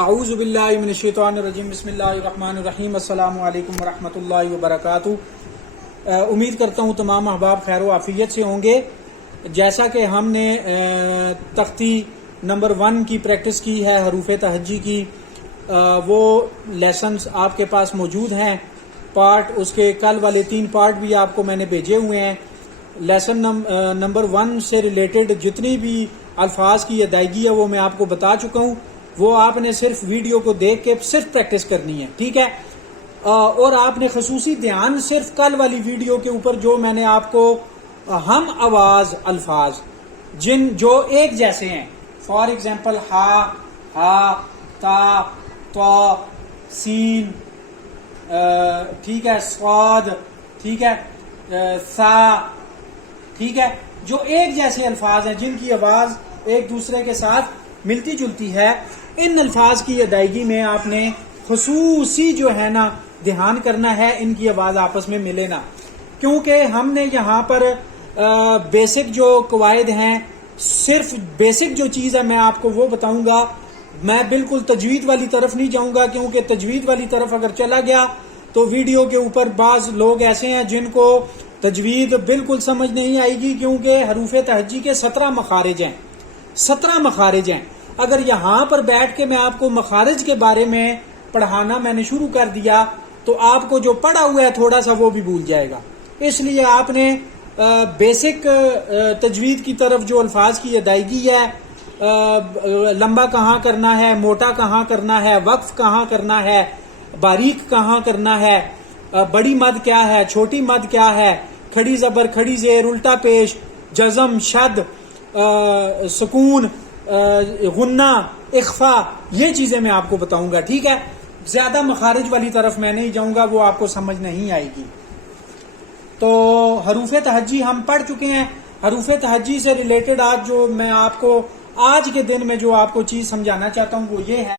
اعوذ باللہ من الشیطان الرجیم بسم اللہ الرحمن الرحیم السلام علیکم ورحمۃ اللہ وبرکاتہ۔ امید کرتا ہوں تمام احباب خیر و عافیت سے ہوں گے۔ جیسا کہ ہم نے تختی نمبر 1 کی پریکٹس کی ہے حروف تہجی کی، وہ لیسنز آپ کے پاس موجود ہیں، پارٹ اس کے کل والے 3 پارٹ بھی آپ کو میں نے بھیجے ہوئے ہیں۔ لیسن نمبر 1 سے ریلیٹڈ جتنی بھی الفاظ کی ادائیگی ہے وہ میں آپ کو بتا چکا ہوں، وہ آپ نے صرف ویڈیو کو دیکھ کے صرف پریکٹس کرنی ہے، ٹھیک ہے؟ اور آپ نے خصوصی دھیان صرف کل والی ویڈیو کے اوپر جو میں نے آپ کو ہم آواز الفاظ جو ایک جیسے ہیں، فار ایگزامپل ہا، تا، تو، سین، ٹھیک ہے، صاد، ٹھیک ہے، سا، ٹھیک ہے، جو ایک جیسے الفاظ ہیں جن کی آواز ایک دوسرے کے ساتھ ملتی جلتی ہے، ان الفاظ کی ادائیگی میں آپ نے خصوصی جو ہے نا دھیان کرنا ہے، ان کی آواز آپس میں ملے نا، کیونکہ ہم نے یہاں پر بیسک جو قواعد ہیں، صرف بیسک جو چیز ہے میں آپ کو وہ بتاؤں گا، میں بالکل تجوید والی طرف نہیں جاؤں گا، کیونکہ تجوید والی طرف اگر چلا گیا تو ویڈیو کے اوپر بعض لوگ ایسے ہیں جن کو تجوید بالکل سمجھ نہیں آئے گی، کیونکہ حروف تہجی کے 17 مخارج ہیں، 17 مخارج ہیں۔ اگر یہاں پر بیٹھ کے میں آپ کو مخارج کے بارے میں پڑھانا میں نے شروع کر دیا تو آپ کو جو پڑھا ہوا ہے تھوڑا سا وہ بھی بھول جائے گا، اس لیے آپ نے بیسک تجوید کی طرف جو الفاظ کی ادائیگی ہے، لمبا کہاں کرنا ہے، موٹا کہاں کرنا ہے، وقف کہاں کرنا ہے، باریک کہاں کرنا ہے، بڑی مد کیا ہے، چھوٹی مد کیا ہے، کھڑی زبر، کھڑی زیر، الٹا پیش، جزم، شد، سکون، غنہ، اخفا، یہ چیزیں میں آپ کو بتاؤں گا، ٹھیک ہے؟ زیادہ مخارج والی طرف میں نہیں جاؤں گا، وہ آپ کو سمجھ نہیں آئے گی۔ تو حروف تہجی ہم پڑھ چکے ہیں۔ حروف تہجی سے ریلیٹڈ آج جو میں آپ کو آج کے دن میں جو آپ کو چیز سمجھانا چاہتا ہوں وہ یہ ہے